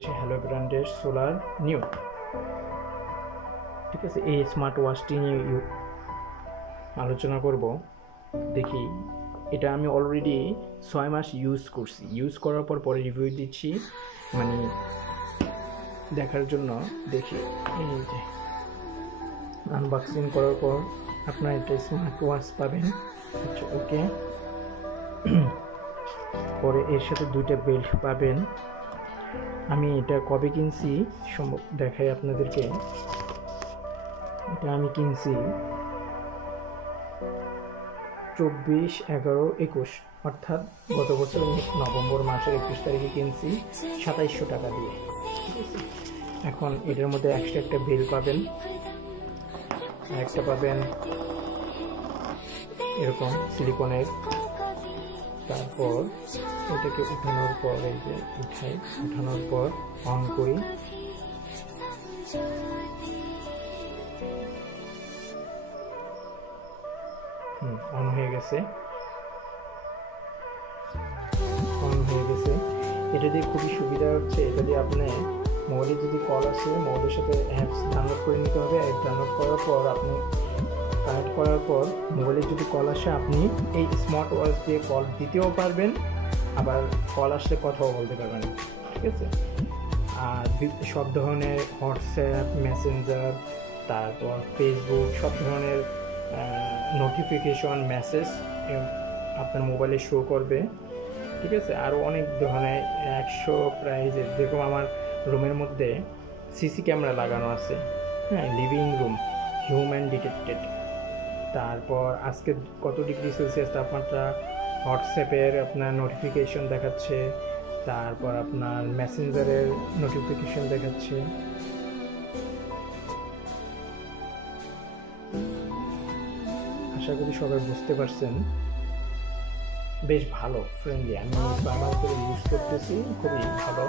Hello ব্র্যান্ডের solar new. ঠিক আছে, এই স্মার্ট ওয়াচটি নিয়ে আলোচনা করব। দেখি, এটা আমি অলরেডি 6 মাস ইউজ করছি। ইউজ করার পর পরে রিভিউ দিচ্ছি, মানে দেখার জন্য। দেখি, এই যে আনবক্সিং করার পর আপনার একটা স্মার্ট ওয়াচ পাবেন। আচ্ছা, ওকে। পরে এর সাথে 2টা বেল্ট পাবেন। আমি এটা কবে কিনছি দেখাই আপনাদেরকে। এটা আমি কিনছি 24/11/21, অর্থাৎ গত বছর নভেম্বর মাসের 21 তারিখে কিনছি 2700 টাকা দিয়ে। এখন এটার মধ্যে এক্সট্রা একটা বেল পাবেন, একটা পাবেন এরকম সিলিকনের। তারপর এটাকে উঠানোর পর, এই যে উঠানোর পর অন করি। অন হয়ে গেছে। এটা দিয়ে খুবই সুবিধা হচ্ছে, এটা দিয়ে আপনি মোবাইলে যদি কল আসে, মোবাইলের সাথে অ্যাপস ডাউনলোড করে নিতে হবে। অ্যাপ ডাউনলোড করার পর আপনি কানেক্ট করার পর মোবাইলে যদি কল আসে, আপনি এই স্মার্ট ওয়াচ দিয়ে কল দিতেও পারবেন, আবার কল আসলে কথাও বলতে পারবেন। ঠিক আছে। আর সব ধরনের হোয়াটসঅ্যাপ, মেসেঞ্জার, তারপর ফেসবুক, সব ধরনের নোটিফিকেশন, মেসেজ আপনার মোবাইলে শো করবে। ঠিক আছে। আরও অনেক ধরনের 100 প্রায়, যেরকম আমার রুমের মধ্যে সিসি ক্যামেরা লাগানো আছে। হ্যাঁ, লিভিং রুম হিউম্যান ডিটেক্টেড। তারপর আজকে কত ডিগ্রি সেলসিয়াস তাপমাত্রা, হোয়াটসঅ্যাপের আপনার নোটিফিকেশন দেখাচ্ছে, তারপর আপনার মেসেঞ্জারের নোটিফিকেশন দেখাচ্ছে। আশা করি সবাই বুঝতে পারছেন। বেশ ভালো, ফ্রেন্ডলি। আমি বারবার করে ইউজ করতেছি, খুবই ভালো।